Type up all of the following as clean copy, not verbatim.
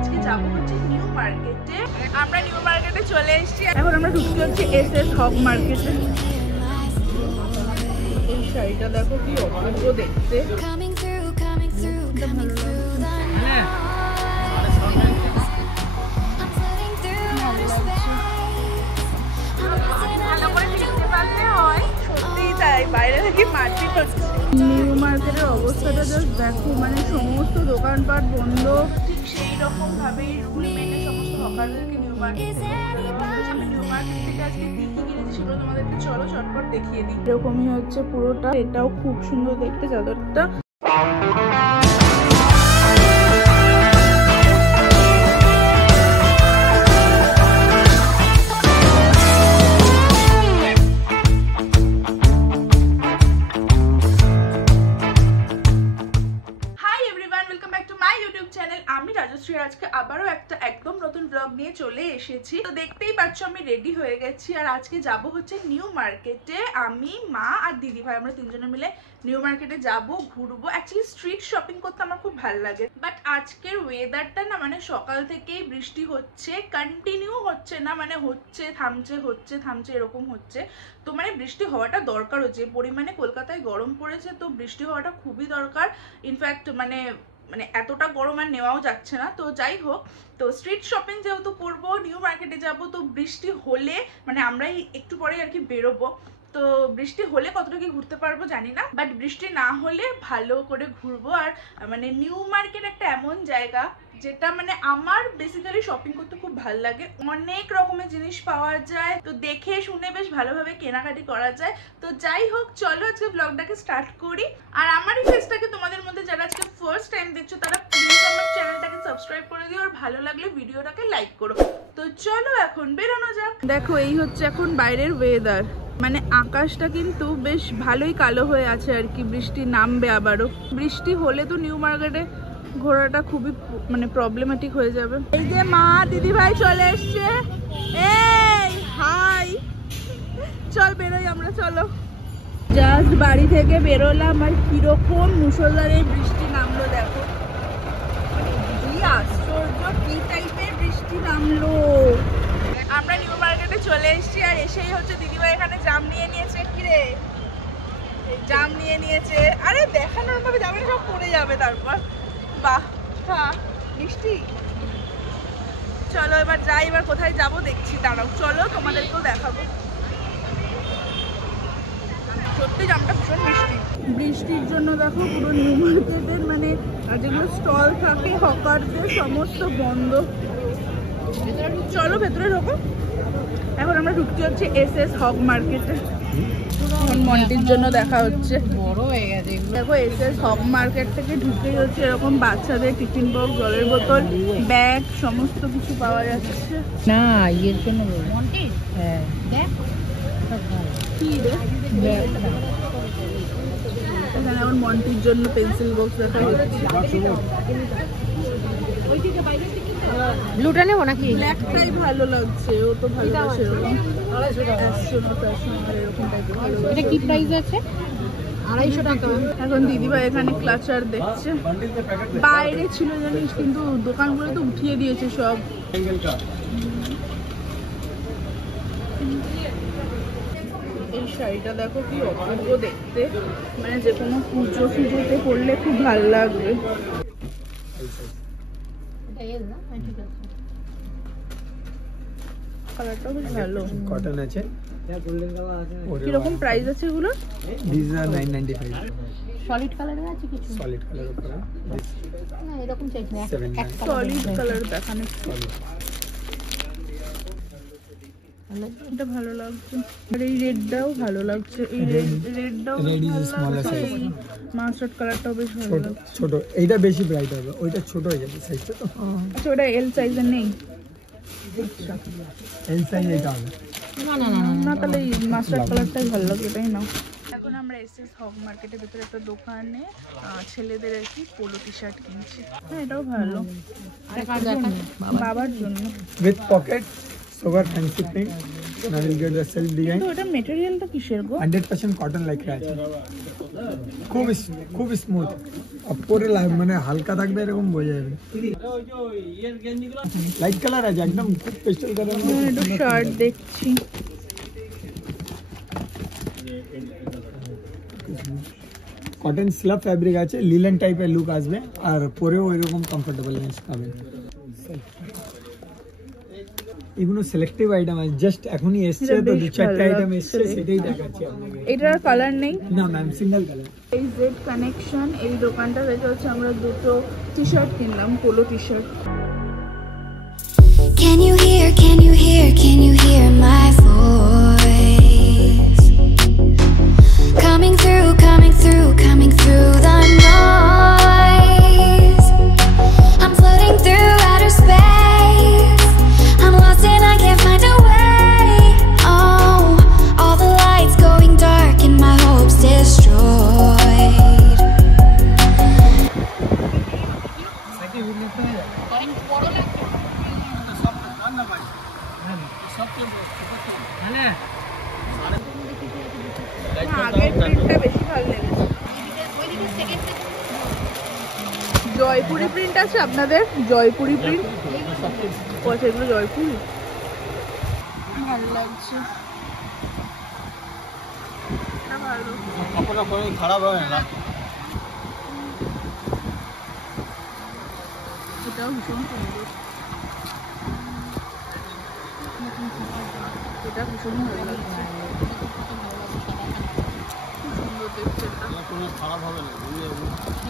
আজকে যাব হচ্ছে নিউ মার্কেটে। আমরা নিউ মার্কেটে চলে এসেছি, এখন আমরা ঢুকতে হচ্ছে এসএস হক মার্কেটে। এই শাড়িটা দেখো কি অপূর্ব দেখতে। নিউ মার্কেটের অবস্থাটা জাস্ট দেখো, মানে সমস্ত দোকানপাট বন্ধ। ঠিক সেই রকম ভাবে রুল মেনে সমস্ত হকারদেরকে নিউ মার্কেট থেকে আজকে কি কি কিনেছি সেগুলো তোমাদেরকে চলো চটপট দেখিয়ে দিই। এরকমই হচ্ছে পুরোটা, এটাও খুব সুন্দর দেখতে চাদরটা। আমি রাজশ্রী আজকে আবারও একটা একদম নতুন ব্লগ নিয়ে চলে এসেছি। তো দেখতেই পাচ্ছ আমি রেডি হয়ে গেছি, আর আজকে যাব হচ্ছে নিউ মার্কেটে। আমি, মা আর দিদি ভাই আমরা তিনজনে মিলে নিউ মার্কেটে যাব, ঘুরবো। অ্যাকচুয়ালি স্ট্রিট শপিং করতে আমার খুব ভালো লাগে, বাট আজকের ওয়েদারটা না, মানে সকাল থেকেই বৃষ্টি হচ্ছে, কন্টিনিউ হচ্ছে না, মানে হচ্ছে থামছে হচ্ছে থামছে এরকম হচ্ছে। তো মানে বৃষ্টি হওয়াটা দরকারও, যে পরিমাণে কলকাতায় গরম পড়েছে, তো বৃষ্টি হওয়াটা খুবই দরকার। ইনফ্যাক্ট মানে এতটা গরম আর নেওয়াও যাচ্ছে না। তো যাই হোক, তো স্ট্রিট শপিং যেহেতু করবো, নিউ মার্কেটে যাব, তো বৃষ্টি হলে মানে আমরাই একটু পরে আর কি বেরোবো। তো বৃষ্টি হলে কতটা কি ঘুরতে পারবো জানি না, বাট বৃষ্টি না হলে ভালো করে ঘুরবো। আর মানে নিউ মার্কেট একটা এমন জায়গা যেটা মানে আমার বেসিক্যালি শপিং করতে খুব ভালো লাগে। অনেক রকমের জিনিস পাওয়া যায়, তো দেখে শুনে বেশ ভালোভাবে কেনাকাটি করা যায়। তো যাই হোক, চলো আজকে ব্লগটাকে স্টার্ট করি। আর আমার এই ফেসটাকে তোমাদের মধ্যে যারা আজকে ফার্স্ট টাইম দেখছো তারা প্লিজ আমার চ্যানেলটাকে সাবস্ক্রাইব করে দিও, আর ভালো লাগলে ভিডিওটাকে লাইক করো। তো চলো এখন বেরোনো যাক। দেখো এই হচ্ছে এখন বাইরের ওয়েদার, মানে আকাশটা কিন্তু বেশ ভালোই কালো হয়ে আছে আর কি, বৃষ্টি নামবে আবারও। বৃষ্টি হলে তো নিউ মার্কেটে ঘোরাটা খুবই মানে প্রবলেমেটিক হয়ে যাবে। এই যে মা দিদি ভাই চলে এসছে, এই হাই, চল বেরোই আমরা, চলো। জাস্ট বাড়ি থেকে বেরোলাম আর কিরকম মুষলধারে বৃষ্টি নামলো দেখো, মানে কি আশ্চর্য, কি টাইপের বৃষ্টি নামলো। আমরা নিউ মার্কেটে চলে এসেছি, আর এসেই হচ্ছে দিদিভাই এখানে জাম নিয়ে নিয়েছে। কিরে জাম নিয়ে নিয়েছে, আরে দেখানোর ভাবে যাবে না, সব পড়ে যাবে তারপর। বাহ মিষ্টি। চলো এবার যাই, এবার কোথায় যাবো দেখছি, দাঁড়াও চলো তোমাদেরকেও দেখাবো। সত্যি জামটা ভীষণ মিষ্টি। বৃষ্টির জন্য দেখো পুরো নিউ মার্কেটের মানে যেগুলো স্টল থাকে হকারদের সমস্ত বন্ধ। চলো ভেতরে ঢোকো। এখন আমরা ঢুকতে হচ্ছে এসএস হক মার্কেটে। মন্টির জন্য দেখা হচ্ছে, বড় হয়ে গেছে দেখো। এসএস হক মার্কেট থেকে ঢুকেই হচ্ছে এরকম বাচ্চাদের টিফিন বক্স, জলের বোতল, ব্যাগ সমস্ত কিছু পাওয়া যাচ্ছে। না ইয়ের জন্য মন্টি, হ্যাঁ দেখ কি রে, এখানে আমার মন্টির জন্য পেন্সিল বক্স দেখা হচ্ছে। ব্লুটা নেবো নাকি? ব্ল্যাকটাই ভালো লাগছে, ও তো ভালো লাগছে এরকম। এটা কি প্রাইস আছে? 250 টাকা। এখন দিদিভাই এখানে ক্লাচার দেখছে, বাইরে ছিল জানিস, কিন্তু দোকানগুলো তো উঠিয়ে দিয়েছে সব। এই শাড়িটা দেখো কি অপূর্ব দেখতে, মানে যে কোনো পুজো ফুজোতে পরলে খুব ভালো লাগবে। কালারটাও বেশ ভালো, কটন আছে। কিরকম প্রাইস আছে এগুলো? These are 995. সলিড কালারের আছে কিছু? সলিড কালার উপরে না এরকম চাইছি না, সলিড কালার দেখানো। এটা ভালো লাগছে, আর এই রেডটাও ভালো লাগছে। এই রেডটাও মাস্টার্ড কালারটাও বেশ ভালো লাগছে। ছোট এইটা বেশি ব্রাইট হবে, ওইটা ছোট হয়ে যাবে সাইজটা। তো আচ্ছা ওটা এল সাইজের নেই? আচ্ছা এল সাইজ এটা হবে না না না না, তাহলে মাস্টার্ড কালারটাই ভালো লাগবে, তাই না? এখন আমরা এসএস হক মার্কেটের ভেতরে একটা দোকানে ছেলেদের আর কি পোলো টি শার্ট কিনছি। হ্যাঁ এটাও ভালো, বাবার জন্য। With pocket sober fancy print. Now we'll get the self design. তো এটা মেটেরিয়ালটা কিসের গো? 100% cotton like আছে খুব স্মুথ আর পরে মানে হালকা থাকবে এরকম বোঝা যাবে লাইট কালার আছে একদম খুব পেস্টেল কালার এটা শার্ট দেখছি কটন স্লাব ফ্যাব্রিক আছে লিলেন টাইপের লুক আসবে আর পরেও এরকম কমফোর্টেবলনেস পাবেন এগুলো সিলেক্টিভ আইটেম আছে জাস্ট এখনই এসেছে তো দু চারটা আইটেম এসেছে সেটাই দেখাচ্ছি আপনাকে এটার কালার নেই না ম্যাম সিঙ্গেল কালার এই জেড কানেকশন এই দোকানটা থেকে হচ্ছে আমরা দুটো টি-শার্ট কিনলাম polo t-shirt Can you hear, can you hear, can you hear my voice? Coming through, coming through, coming through the noise. I'm floating through outer space. I'm lost and I can't find a way. Oh, all the lights going dark and my hopes destroyed. আগের প্রিন্টটা বেশি ভালো লেগেছে Jaipuri print আছে আপনাদের Jaipuri print ও সেগুলো জয়পুরি ভালো লাগছে এটা ভালো কাপড়টা কোনো খারাপ হবে না এটাও ভীষণ সুন্দর এটা ভীষণ ভালো লাগছে খুব সুন্দর দেখতে এটা কোনো খারাপ হবে না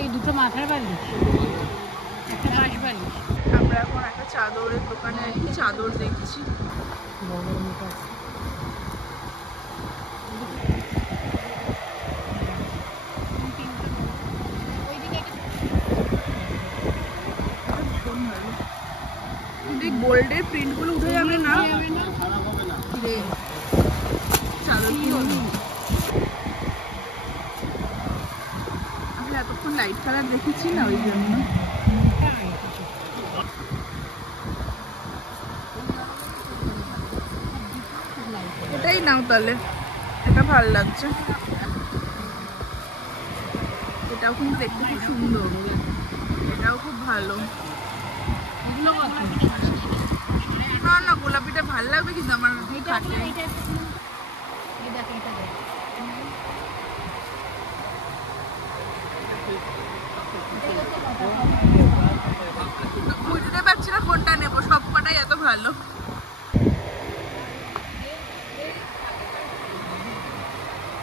এই দুটো মাথার বালিশ একটা পাশ বালিশ আমরা এখন একটা চাদরের দোকানে চাদর দেখছি গোল্ডের প্রিন্ট গুলো উঠে যাবে না চাদর আমি এতক্ষণ লাইট কালার দেখেছি না ওই জন্য এটাই নাও তাহলে এটা ভালো লাগছে এটাও কিন্তু দেখতে খুব সুন্দর এটাও খুব ভালো না না গোলাপিটা ভালো লাগবে কিন্তু আমার খাটে বুঝতে পারছি না কোনটা নেবো সব কটাই এত ভালো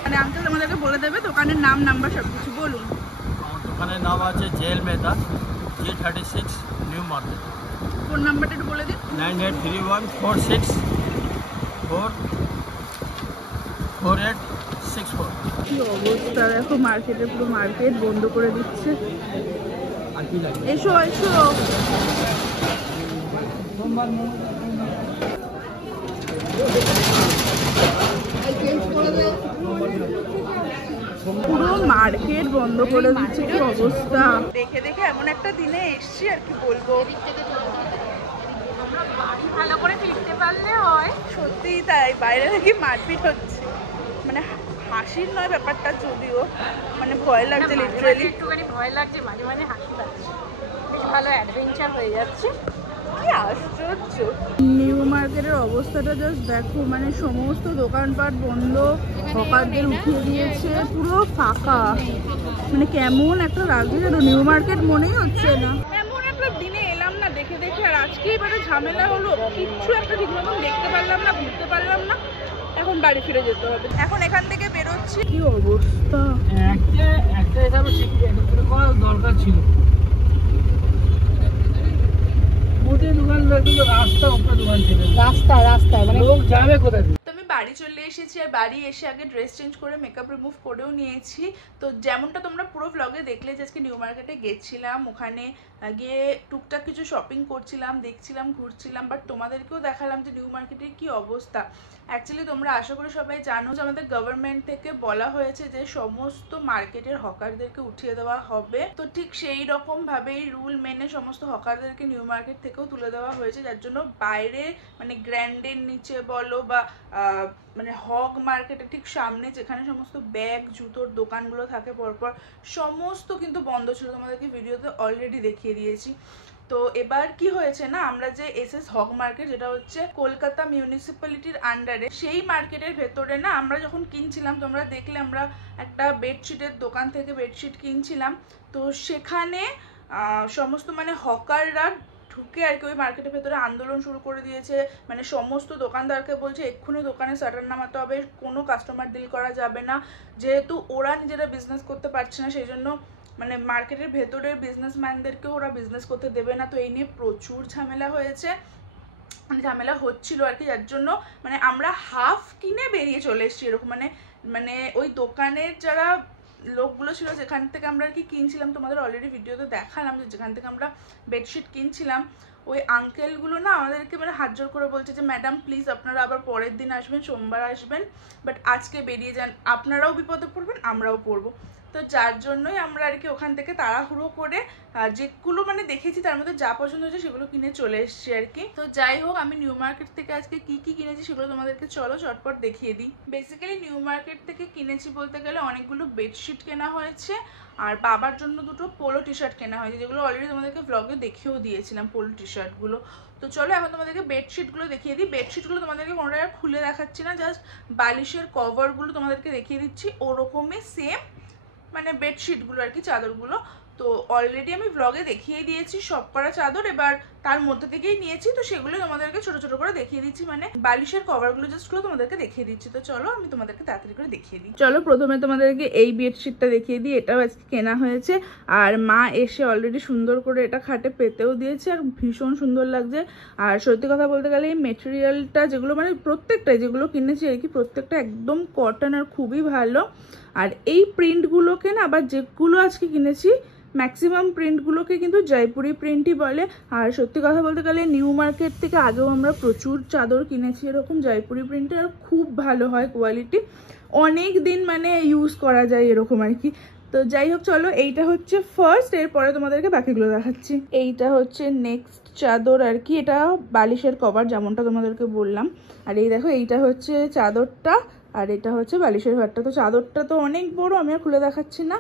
মানে আঙ্কেল আমাদেরকে বলে দেবে দোকানের নাম নাম্বার সবকিছু বলুন দোকানের নাম আছে জেল Mehta G36 new market phone নাম্বারটা একটু বলে দিন 9831464864 কি অবস্থা দেখো মার্কেটে পুরো মার্কেট বন্ধ করে দিচ্ছে এসো এসো পুরো মার্কেট বন্ধ করে দিচ্ছে কি অবস্থা দেখে দেখে এমন একটা দিনে এসছি আর কি বলবো ভালো করে ফিরতে পারলে হয় সত্যিই তাই বাইরে থেকে মারপিট হচ্ছে মানে হাসির নয় ব্যাপারটা যদিও মানে ভয় লাগছে লিটারালি একটুখানি ভয় লাগছে মাঝে মাঝে হাসি পাচ্ছে বেশ ভালো অ্যাডভেঞ্চার হয়ে যাচ্ছে কি আশ্চর্য নিউ মার্কেটের অবস্থাটা জাস্ট দেখো মানে সমস্ত দোকানপাট বন্ধ হকারদের উঠিয়ে দিয়েছে পুরো ফাঁকা মানে কেমন একটা লাগছে যেন নিউ মার্কেট মনেই হচ্ছে না এমন একটা দিনে এলাম না দেখে দেখে আর আজকেই মানে ঝামেলা হলো কিচ্ছু একটা ঠিক মতন দেখতে পারলাম না ঘুরতে পারলাম না এখন বাড়ি ফিরে যেতে হবে এখন এখান থেকে বেরোচ্ছি কি অবস্থা একটা হিসাবে ঠিক করার দরকার ছিল ওদের দোকান রাস্তা উপরে দোকান ছিল রাস্তায় মানে লোক যাবে কোথায় তো আমি বাড়ি চলে এসেছি আর বাড়ি এসে আগে ড্রেস চেঞ্জ করে মেকআপ রিমুভ করেও নিয়েছি। তো যেমনটা তোমরা পুরো ব্লগে দেখলে যে আজকে নিউ মার্কেটে গেছিলাম, ওখানে গিয়ে টুকটাক কিছু শপিং করছিলাম, দেখছিলাম, ঘুরছিলাম, বাট তোমাদেরকেও দেখালাম যে নিউ মার্কেটের কি অবস্থা। অ্যাকচুয়ালি তোমরা আশা করি সবাই জানো যে আমাদের গভর্নমেন্ট থেকে বলা হয়েছে যে সমস্ত মার্কেটের হকারদেরকে উঠিয়ে দেওয়া হবে। তো ঠিক সেই রকম ভাবেই রুল মেনে সমস্ত হকারদেরকে নিউ মার্কেট থেকেও তুলে দেওয়া হয়েছে, যার জন্য বাইরে মানে গ্র্যান্ডের নিচে বলো বা মানে হক মার্কেটের ঠিক সামনে যেখানে সমস্ত ব্যাগ জুতোর দোকানগুলো থাকে পরপর সমস্ত কিন্তু বন্ধ ছিল। তোমাদেরকে ভিডিওতে অলরেডি দেখিয়ে দিয়েছি। তো এবার কি হয়েছে না, আমরা যে এসএস হক মার্কেট, যেটা হচ্ছে কলকাতা মিউনিসিপ্যালিটির আন্ডারে, সেই মার্কেটের ভেতরে না আমরা যখন কিনছিলাম, তোমরা দেখলে আমরা একটা বেডশিটের দোকান থেকে বেডশিট কিনছিলাম। তো সেখানে সমস্ত মানে হকাররা ঢুকে আর কি ওই মার্কেটের ভেতরে আন্দোলন শুরু করে দিয়েছে। মানে সমস্ত দোকানদারকে বলছে এক্ষুনি দোকানে শাটার নামাতে হবে, কোনো কাস্টমার ডিল করা যাবে না। যেহেতু ওরা নিজেরা বিজনেস করতে পারছে না, সেই জন্য মানে মার্কেটের ভেতরের বিজনেসম্যানদেরকেও ওরা বিজনেস করতে দেবে না। তো এই নিয়ে প্রচুর ঝামেলা হয়েছে, মানে ঝামেলা হচ্ছিল আর কি, যার জন্য মানে আমরা হাফ কিনে বেরিয়ে চলে এসেছি এরকম। মানে ওই দোকানের যারা লোকগুলো ছিল যেখান থেকে আমরা আর কি কিনছিলাম, তোমাদের অলরেডি ভিডিওতে দেখালাম যে যেখান থেকে আমরা বেডশিট কিনছিলাম, ওই আঙ্কেলগুলো না আমাদেরকে মানে হাত জোর করে বলছে যে ম্যাডাম প্লিজ আপনারা আবার পরের দিন আসবেন, সোমবার আসবেন, বাট আজকে বেরিয়ে যান, আপনারাও বিপদে পড়বেন আমরাও পড়বো। তো যার জন্যই আমরা আর কি ওখান থেকে তাড়াহুড়ো করে যেগুলো মানে দেখেছি তার মধ্যে যা পছন্দ হয়েছে সেগুলো কিনে চলে এসেছি আর কি। তো যাই হোক, আমি নিউ মার্কেট থেকে আজকে কি কি কিনেছি সেগুলো তোমাদেরকে চলো চটপট দেখিয়ে দিই। বেসিক্যালি নিউ মার্কেট থেকে কিনেছি বলতে গেলে অনেকগুলো বেডশিট কেনা হয়েছে, আর বাবার জন্য দুটো পোলো টি শার্ট কেনা হয়েছে, যেগুলো অলরেডি তোমাদেরকে ব্লগে দেখিয়েও দিয়েছিলাম পোলো টি শার্টগুলো। তো চলো এখন তোমাদেরকে বেডশিটগুলো দেখিয়ে দিই। বেডশিটগুলো তোমাদেরকে কোনোটা খুলে দেখাচ্ছি না, জাস্ট বালিশের কভারগুলো তোমাদেরকে দেখিয়ে দিচ্ছি, ওরকমই সেম মানে বেডশিটগুলো আর কি, চাদরগুলো। তো অলরেডি আমি ব্লগে দেখিয়ে দিয়েছি সব করা চাদর, এবার তার মধ্যে থেকেই নিয়েছি, তো সেগুলো তোমাদেরকে ছোট ছোট করে দেখিয়ে দিচ্ছি, মানে বালিশের কভারগুলো জাস্টগুলো তোমাদেরকে দেখিয়ে দিচ্ছি। তো চলো আমি তোমাদেরকে তাড়াতাড়ি করে দেখিয়ে দিই। চলো প্রথমে তোমাদেরকে এই বেডশিটটা দেখিয়ে দিই, এটাও আজকে কেনা হয়েছে, আর মা এসে অলরেডি সুন্দর করে এটা খাটে পেতেও দিয়েছে, আর ভীষণ সুন্দর লাগছে। আর সত্যি কথা বলতে গেলে এই মেটেরিয়ালটা যেগুলো মানে প্রত্যেকটাই যেগুলো কিনেছি আর কি, প্রত্যেকটা একদম কটন আর খুবই ভালো। আর এই প্রিন্টগুলোকে না আবার যেগুলো আজকে কিনেছি ম্যাক্সিমাম প্রিন্টগুলোকে কিন্তু জয়পুরি প্রিন্টই বলে। আর সত্যি কথা বলতে গেলে নিউ মার্কেট থেকে আগেও আমরা প্রচুর চাদর কিনেছি এরকম জয়পুরি প্রিন্টের, আর খুব ভালো হয় কোয়ালিটি, অনেক দিন মানে ইউজ করা যায় এরকম আর কি। তো যাই হোক চলো, এইটা হচ্ছে ফার্স্ট, এরপরে তোমাদেরকে বাকিগুলো দেখাচ্ছি। এইটা হচ্ছে নেক্সট চাদর আর কি, এটা বালিশের কভার যেমনটা তোমাদেরকে বললাম। আর এই দেখো এইটা হচ্ছে চাদরটা, আর এটা হচ্ছে বালিশের ঘরটা। তো চাদরটা তো অনেক বড়, আমি আর খুলে দেখাচ্ছি না,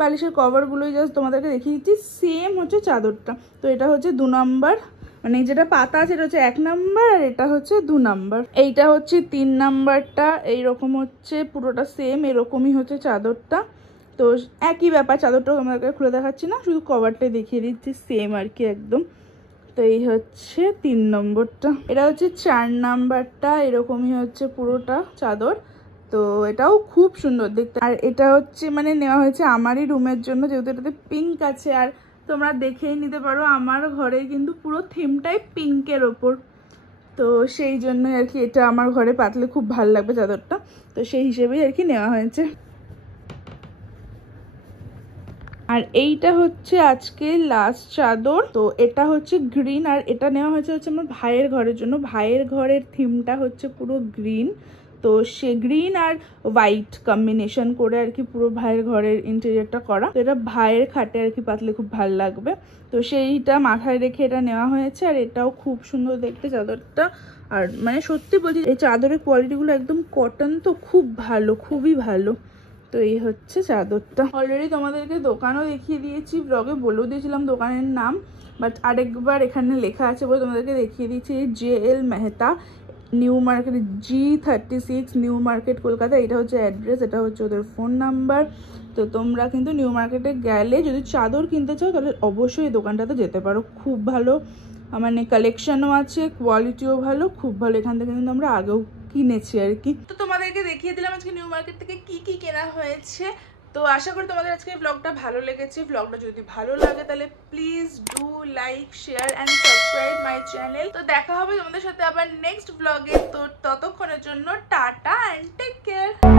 বালিশের কভারগুলোই জাস্ট তোমাদেরকে দেখিয়ে দিচ্ছি। সেম হচ্ছে চাদরটা, তো এটা হচ্ছে 2 নম্বর, মানে যেটা পাতা আছে এটা হচ্ছে 1 নম্বর, আর এটা হচ্ছে 2 নম্বর। এইটা হচ্ছে 3 নম্বরটা, এইরকম হচ্ছে পুরোটা সেম এরকমই হচ্ছে চাদরটা। তো একই ব্যাপার, চাদরটা তোমাদেরকে খুলে দেখাচ্ছি না, শুধু কভারটাই দেখিয়ে দিচ্ছি, সেম আর কি একদম। তো এই হচ্ছে 3 নম্বরটা, এটা হচ্ছে 4 নম্বরটা, এরকমই হচ্ছে পুরোটা চাদর। তো এটাও খুব সুন্দর দেখতে, আর এটা হচ্ছে মানে নেওয়া হয়েছে আমারই রুমের জন্য, যেহেতু এটাতে পিঙ্ক আছে, আর তোমরা দেখেই নিতে পারো আমার ঘরে কিন্তু পুরো থিমটাই পিঙ্কের ওপর, তো সেই জন্যই আর কি এটা আমার ঘরে পাতলে খুব ভালো লাগবে চাদরটা, তো সেই হিসেবেই আর কি নেওয়া হয়েছে। আর এইটা হচ্ছে আজকে লাস্ট চাদর, তো এটা হচ্ছে গ্রিন, আর এটা নেওয়া হয়েছে হচ্ছে আমার ভাইয়ের ঘরের জন্য, ভাইয়ের ঘরের থিমটা হচ্ছে পুরো গ্রিন, তো সে গ্রিন আর হোয়াইট কম্বিনেশন করে আর কি পুরো ভাইয়ের ঘরের ইন্টেরিয়রটা করা। তো এটা ভাইয়ের খাটে আর কি পাতলে খুব ভালো লাগবে, তো সেইটা মাথায় রেখে এটা নেওয়া হয়েছে। আর এটাও খুব সুন্দর দেখতে চাদরটা, আর মানে সত্যি বলছি এই চাদরের কোয়ালিটিগুলো একদম কটন, তো খুব ভালো, খুবই ভালো। তো এই হচ্ছে চাদরটা। অলরেডি তোমাদেরকে দোকানও দেখিয়ে দিয়েছি, ব্লগে বলেও দিয়েছিলাম দোকানের নাম, বাট আরেকবার এখানে লেখা আছে বলে তোমাদেরকে দেখিয়ে দিচ্ছি। JL Mehta, new market, G36 new market Kolkata, এটা হচ্ছে অ্যাড্রেস, এটা হচ্ছে ওদের ফোন নাম্বার। তো তোমরা কিন্তু নিউ মার্কেটে গেলে যদি চাদর কিনতে চাও তাহলে অবশ্যই এই দোকানটাতে যেতে পারো, খুব ভালো মানে কালেকশনও আছে, কোয়ালিটিও ভালো, খুব ভালো। এখান থেকে কিন্তু আমরা আগেও কিনেছি আর কি। তো তোমাদেরকে দেখিয়ে দিলাম আজকে নিউ মার্কেট থেকে কি কি কেনা হয়েছে। তো আশা করি তোমাদের আজকে ব্লগটা ভালো লেগেছে। ব্লগটা যদি ভালো লাগে তাহলে please do like, share and subscribe my channel. তো দেখা হবে তোমাদের সাথে আবার নেক্সট ব্লগে। তো ততক্ষণের জন্য টাটা অ্যান্ড টেক কেয়ার।